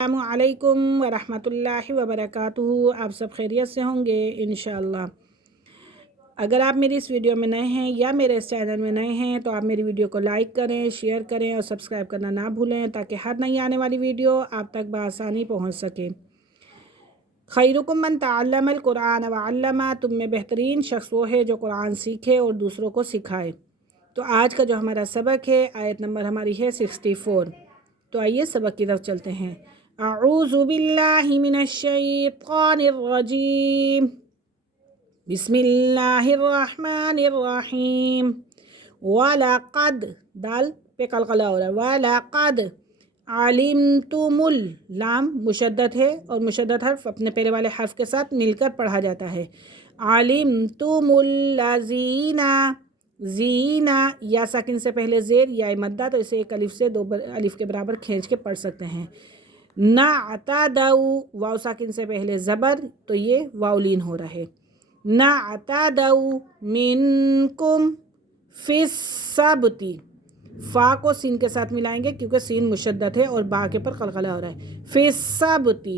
السلام علیکم ورحمۃ اللہ وبرکاتہ۔ آپ سب خیریت سے ہوں گے انشاءاللہ۔ اگر آپ میری اس ویڈیو میں نئے ہیں یا میرے اس چینل میں نئے ہیں تو آپ میری ویڈیو کو لائک کریں، شیئر کریں اور سبسکرائب کرنا نہ بھولیں تاکہ ہر نئی آنے والی ویڈیو آپ تک بآسانی پہنچ سکے۔ خیرکم من تعلم القرآن وعلمہ، تم میں بہترین شخص وہ ہے جو قرآن سیکھے اور دوسروں کو سکھائے۔ تو آج کا جو ہمارا سبق ہے، آیت نمبر ہماری ہے 64۔ تو آئیے سبق کی طرف چلتے ہیں۔ اعوذ باللہ من الشیطان الرجیم، بسم اللہ الرحمن الرحیم۔ وَلَقَدْ، دال پہ قلقلہ ہو رہا ہے، وَلَقَدْ عَلِمْتُمُ، لام مشدد ہے اور مشدد حرف اپنے پہلے والے حرف کے ساتھ مل کر پڑھا جاتا ہے۔ عَلِمْتُمُ الَّذِينَ، زینہ یا ساکن سے پہلے زیر یا مدہ، تو اسے ایک الف سے دو الف کے برابر کھینچ کے پڑھ سکتے ہیں۔ نعتدوا، واو ساکن سے پہلے زبر تو یہ واولین ہو رہا ہے۔ نعتدوا منکم فی السبت، فا کو سین کے ساتھ ملائیں گے کیونکہ سین مشدد ہے اور با کے پر قلقلہ ہو رہا ہے۔ فی السبت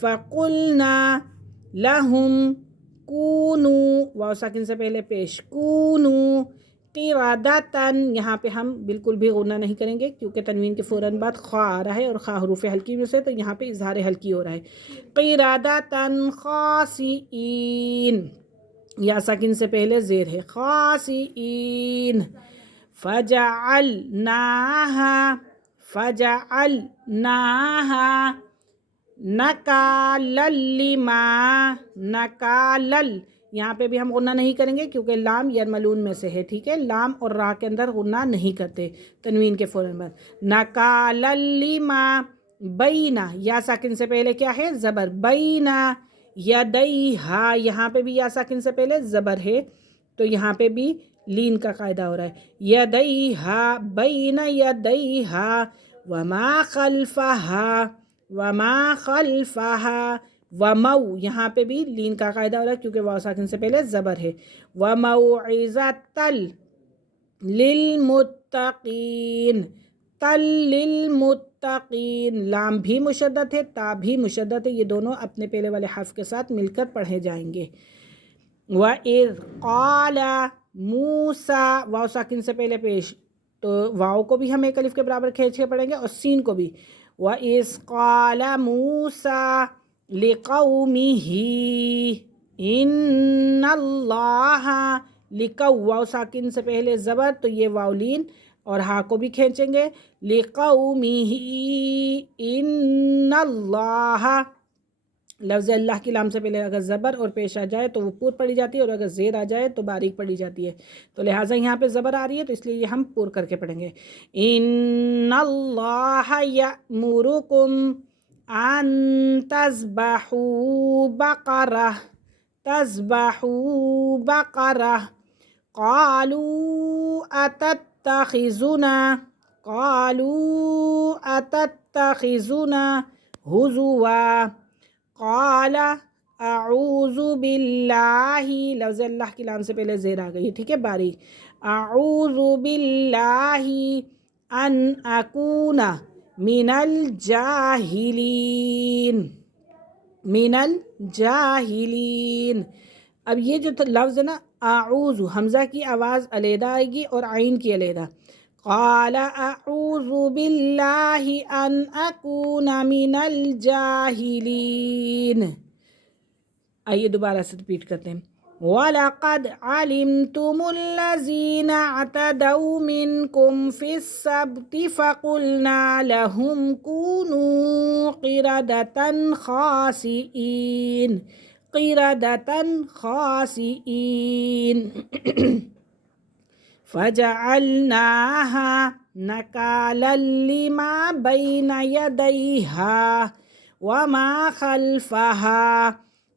فقلنا لہم کونوا، واو ساکن سے پہلے پیش کونوا قردۃً، یہاں پہ ہم بالکل بھی غنہ نہیں کریں گے کیونکہ تنوین کے فوراً بعد خا آ رہا ہے اور خا حروف حلقی میں سے، تو یہاں پہ اظہار حلقی ہو رہا ہے۔ قردۃً خاسئین، یا ساکن سے پہلے زیر ہے، خاسئین۔ فجعلناها نکالا لما، نکالل، یہاں پہ بھی ہم غنہ نہیں کریں گے کیونکہ لام یرملون میں سے ہے، ٹھیک ہے۔ لام اور را کے اندر غنہ نہیں کرتے تنوین کے فوراً بعد۔ نکالا لما بینا، یا ساکن سے پہلے کیا ہے؟ زبر، بینا یدیہا، یہاں پہ بھی یا ساکن سے پہلے زبر ہے تو یہاں پہ بھی لین کا قاعدہ ہو رہا ہے۔ یدیہا بین یدیہا وما خلفہا، وما خلفہا، ومو، یہاں پہ بھی لین کا قاعدہ ہو رہا ہے کیونکہ واو ساکن سے پہلے زبر ہے۔ وموعظۃ للمتقین، تل للمتقین، لام بھی مشدد ہے، تا بھی مشدد ہے، یہ دونوں اپنے پہلے والے حرف کے ساتھ مل کر پڑھے جائیں گے۔ وَإِذْ قَالَ مُوسَىٰ، واو ساکن سے پہلے پیش تو واو کو بھی ہم ایک الف کے برابر کھینچ کے پڑھیں گے اور سین کو بھی۔ وَإِذْ قَالَ مُوسَىٰ لِقَوْمِهِ إِنَّ اللَّهَ، واو ساکن سے پہلے زبر تو یہ واولین اور ہا کو بھی کھینچیں گے۔ لِقَوْمِهِ إِنَّ اللَّهَ، لفظ اللہ کی لام سے پہلے اگر زبر اور پیش آ جائے تو وہ پور پڑی جاتی ہے اور اگر زیر آ جائے تو باریک پڑی جاتی ہے، تو لہٰذا یہاں پہ زبر آ رہی ہے تو اس لیے یہ ہم پور کر کے پڑھیں گے۔ ان اللہ یأمرکم ان تذبحوا بقرہ، تذبحوا بقرہ، قالوا اتتخذنا، قالوا اتتخذنا ہزوا، قال اعوذ باللہ، لفظ اللہ کی لام سے پہلے زیر آ گئی ہے، ٹھیک ہے، باریک۔ اعوذ باللہ ان اکون من الجاہلین، من الجاہلین۔ اب یہ جو لفظ ہے نا، اعوذ، حمزہ کی آواز علیحدہ آئے گی اور عین کی علیحدہ۔ قال اعوذ باللہ ان اکون من الجاہلین۔ آئیے دوبارہ سے ریپیٹ کرتے ہیں۔ وَلَقَدْ عَلِمْتُمُ الَّذِينَ اعْتَدَوْا مِنْكُمْ فِي السَّبْتِ فَقُلْنَا لَهُمْ كُونُوا قِرَدَةً خَاسِئِينَ، قِرَدَةً خَاسِئِينَ۔ فَجَعَلْنَاهَا نَكَالًا لِمَا بَيْنَ يَدَيْهَا وَمَا خَلْفَهَا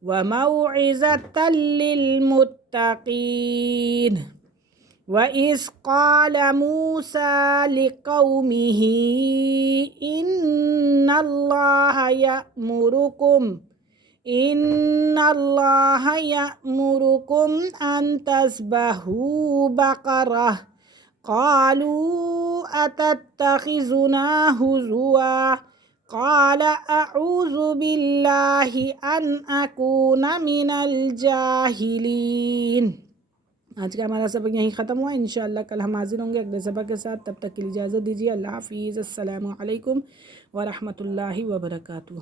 وَمَوْعِظَةً لِلْمُتَّقِينَ۔ وَإِذْ قَالَ مُوسَىٰ لِقَوْمِهِ إِنَّ اللَّهَ يَأْمُرُكُمْ أَن تَذْبَحُوا بَقَرَةً، قالوا أتتخذنا هزوا قال أعوذ بالله أن أكون من الجاهلين۔ آج کا ہمارا سبق یہیں ختم ہوا، انشاءاللہ کل ہم حاضر ہوں گے اگلے سبق کے ساتھ، تب تک کے لیے اجازت دیجیے، اللہ حافظ، السلام علیکم ورحمۃ اللہ وبرکاتہ۔